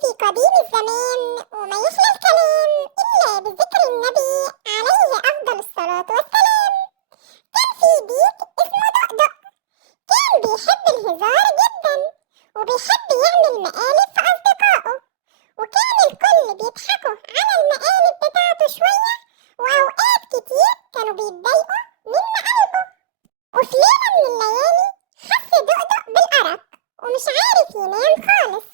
في قديم الزمان وما يخلى الكلام إلا بذكر النبي عليه أفضل الصلاة والسلام. كان في ديك اسمه دقدق، كان بيحب الهزار جدا وبيحب يعمل مقالب في أصدقائه، وكان الكل بيضحكوا على المقالب بتاعته شوية، وأوقات كتير كانوا بيتضايقوا من مقالبه. وفي ليلة من الليالي حس دقدق بالأرق ومش عارف ينام خالص،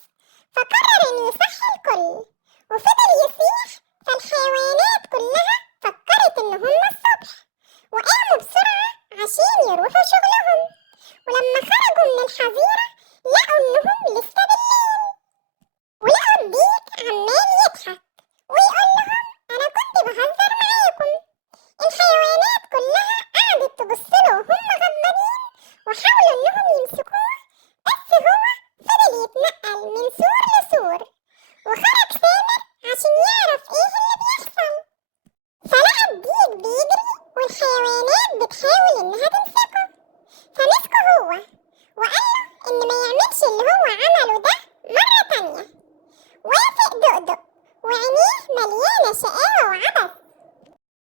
فقرر إنه يصحي الكل وفضل يصيح، فالحيوانات كلها فكرت إن هم الصبح وقاموا بسرعة عشان يروحوا شغلهم. ولما خرجوا من الحظيرة لقوا إنهم لسه بالليل، ولقوا الديك عمال يضحك ويقول لهم أنا كنت بهزر معاكم. الحيوانات كلها قعدت تبصله وهم غضبانين وحاولوا إنهم يمسكوه، بس هو فضل يتنقل من سور لسور، وخرج سامر عشان يعرف ايه اللي بيحصل. فلقى الديك بيجري والحيوانات بتحاول انها تمسكه، فمسكه هو وقاله ان ما يعملش اللي هو عمله ده مرة تانية. وافق دقدق وعينيه مليانة شقاوة وعبث.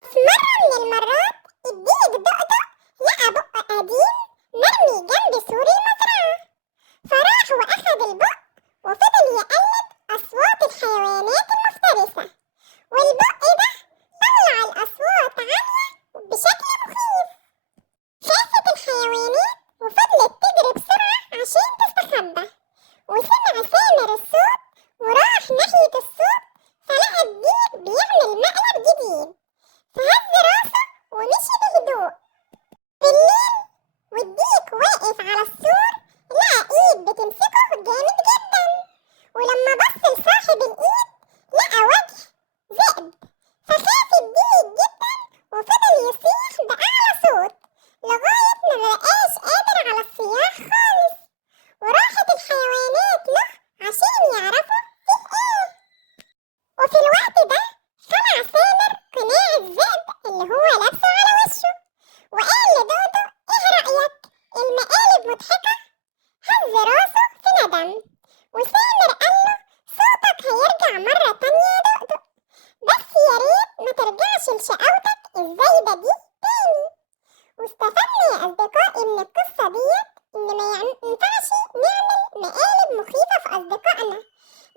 في مرة من المرات الديك دقدق لقى بق قديم مرمي جنب سور المزرعة، فراح وأخد البق وفضل يقلد أصوات الحيوانات المفترسة، والبق ده طلع الأصوات عالية بشكل مخيف. خافت الحيوانات وفضلت تجري بسرعة عشان تستخبى، وسمع سامر الصوت وراح ناحية الصوت، فلقى الديك بيعمل مقلب جديد، فهز راسه ومشي بهدوء. بالليل والديك واقف على السور لقى ايد بتمسكه جامد جدا، ولما بص لصاحب الايد لقى وجه ذئب، فخاف الديك جدا وفضل يصيح بأعلى صوت لغاية ما مبقاش قادر على الصياح خالص، وراحت الحيوانات له عشان يعرفوا فيه ايه. وفي الوقت ده خلع سامر قناع الذئب اللي هو لابسه على وشه، وقال لدودو ايه رأيك؟ المقالب مضحكة؟ هز راسه في ندم، وسامر قاله صوتك هيرجع مرة تانية يا دقدق، بس يا ريت ما ترجعش لشقاوتك الزايدة دي تاني. واستفدنا يا أصدقائي من القصة ديت إن ما ينفعش نعمل مقالب مخيفة في أصدقائنا،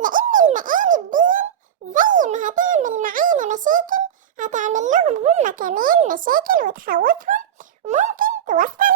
لأن المقالب دي زي ما هتعمل معانا مشاكل هتعمل لهم هما كمان مشاكل وتخوفهم، وممكن توصل